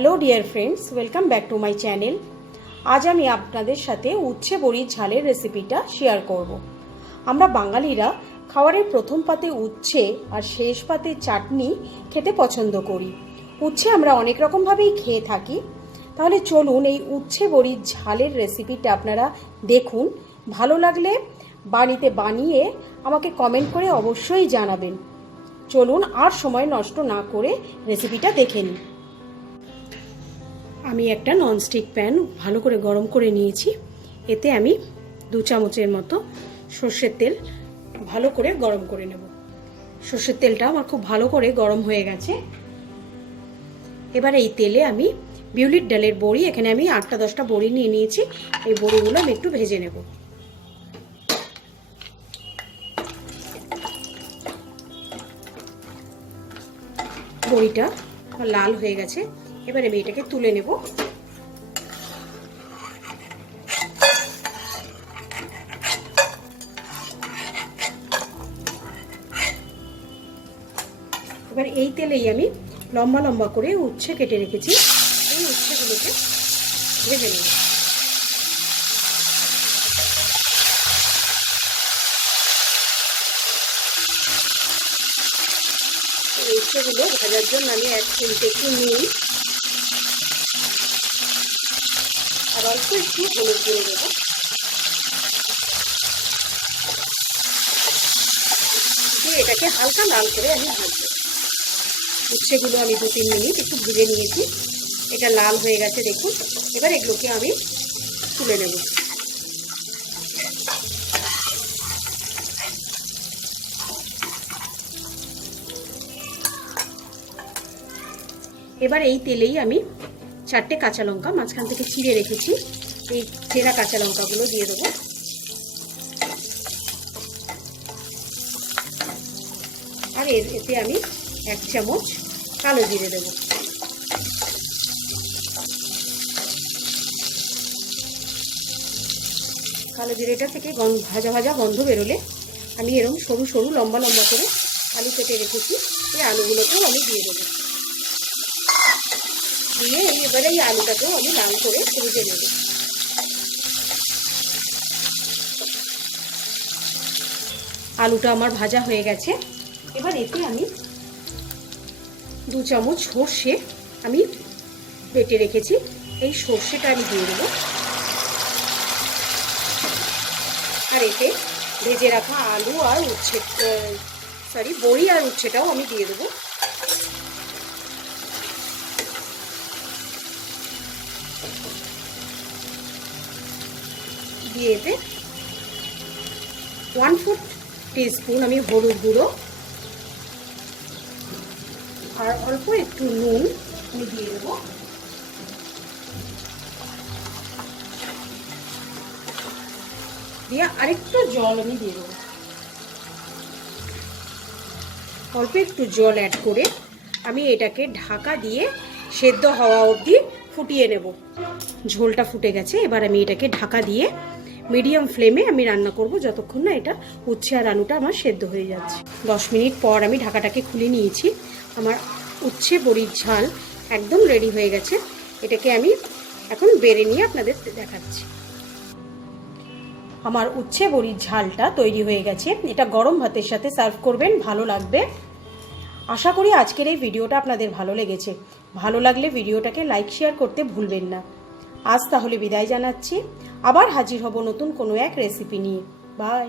Hello dear friends, welcome back to my channel. আজ আমি আপনাদের সাথে উচ্ছে বড়ির ঝালের রেসিপিটা শেয়ার করব। আমরা বাঙালিরা খাবারের প্রথম পাতে উচ্ছে আর শেষ পাতে চাটনি খেতে পছন্দ করি। উচ্ছে আমরা অনেক রকমভাবেই খেয়ে থাকি। তাহলে চলুন এই উচ্ছে বড়ির ঝালের রেসিপিটা আপনারা দেখুন। ভালো লাগলে বাড়িতে বানিয়ে আমাকে কমেন্ট করে অবশ্যই জানাবেন। চলুন আর সময় নষ্ট না করে রেসিপিটা দেখে নিই। আমি একটা ননস্টিক প্যান ভালো করে গরম করে নিয়েছি। এতে আমি 2 চামচের মতো সর্ষের তেল ভালো করে গরম করে নেব। সর্ষের তেলটা আমার খুব ভালো করে গরম হয়ে গেছে। এবার এই তেলে আমি বিউলির ডালের বড়ি, এখানে আমি 8-10টা বড়ি নিয়ে নিয়েছি। এই বড়িগুলো আমি একটু ভেজে নেব। বড়িটা লাল হয়ে গেছে, এবার আমি এটাকে তুলে নেব। এবার এই তেলেই আমি লম্বা লম্বা করে উচ্ছে কেটে রেখেছি, এই উচ্ছেগুলোকে ভেজে নেব। উচ্ছেগুলো ভাজার জন্য আমি 1 চিমটে একটু নুন আর অল্প একটু হলুদ গুঁড়ো দেবো। এটাকে হালকা লাল করে আমি ভাজবো। উচ্ছেগুলো আমি 2-3 মিনিট একটু ভেজে নিয়েছি। এটা লাল হয়ে গেছে দেখুন। এবার এগুলোকে আমি তুলে নেব। এবার এই তেলেই আমি 4টে কাঁচা লঙ্কা মাঝখান থেকে চিড়ে রেখেছি, এই চেরা কাঁচা লঙ্কাগুলো দিয়ে দেবো। আর এতে আমি 1 চামচ কালো জিরে দেব। কালো জিরেটা থেকে ভাজা ভাজা গন্ধ বেরোলে আমি এরকম সরু সরু লম্বা লম্বা করে আলু কেটে রেখেছি, এই আলুগুলোকেও আমি দিয়ে দেবো। দিয়ে এবারে এই আলুটাকেও আমি লাল করে ভেজে নেব। আলুটা আমার ভাজা হয়ে গেছে। এবার এতে আমি 2 চামচ সর্ষে আমি বেটে রেখেছি, এই সর্ষেটা আমি দিয়ে দেবো। আর এতে ভেজে রাখা আলু আর বড়ি আর উচ্ছেটাও আমি দিয়ে দেবো। দিয়ে এতে 1/4 টিস্পুন আমি হলুদ গুঁড়ো আর অল্প একটু নুন আমি দিয়ে দেবো। দিয়ে আরেকটু জল আমি দিয়ে দেবো। অল্প একটু জল অ্যাড করে আমি এটাকে ঢাকা দিয়ে সেদ্ধ হওয়া অবধি ফুটিয়ে নেব। ঝোলটা ফুটে গেছে, এবার আমি এটাকে ঢাকা দিয়ে মিডিয়াম ফ্লেমে আমি রান্না করব যতক্ষণ না এটা উচ্ছে আর আলুটা আমার সেদ্ধ হয়ে যাচ্ছে। 10 মিনিট পর আমি ঢাকাটাকে খুলে নিয়েছি। আমার উচ্ছে বড়ির ঝাল একদম রেডি হয়ে গেছে। এটাকে আমি এখন বেড়ে নিয়ে আপনাদের দেখাচ্ছি। আমার উচ্ছে বড়ির ঝালটা তৈরি হয়ে গেছে। এটা গরম ভাতের সাথে সার্ভ করবেন, ভালো লাগবে। আশা করি আজকের এই ভিডিওটা আপনাদের ভালো লেগেছে। ভালো লাগলে ভিডিওটাকে লাইক শেয়ার করতে ভুলবেন না। আজ তাহলে বিদায় জানাচ্ছি। আবার হাজির হব নতুন কোনো এক রেসিপি নিয়ে। বাই।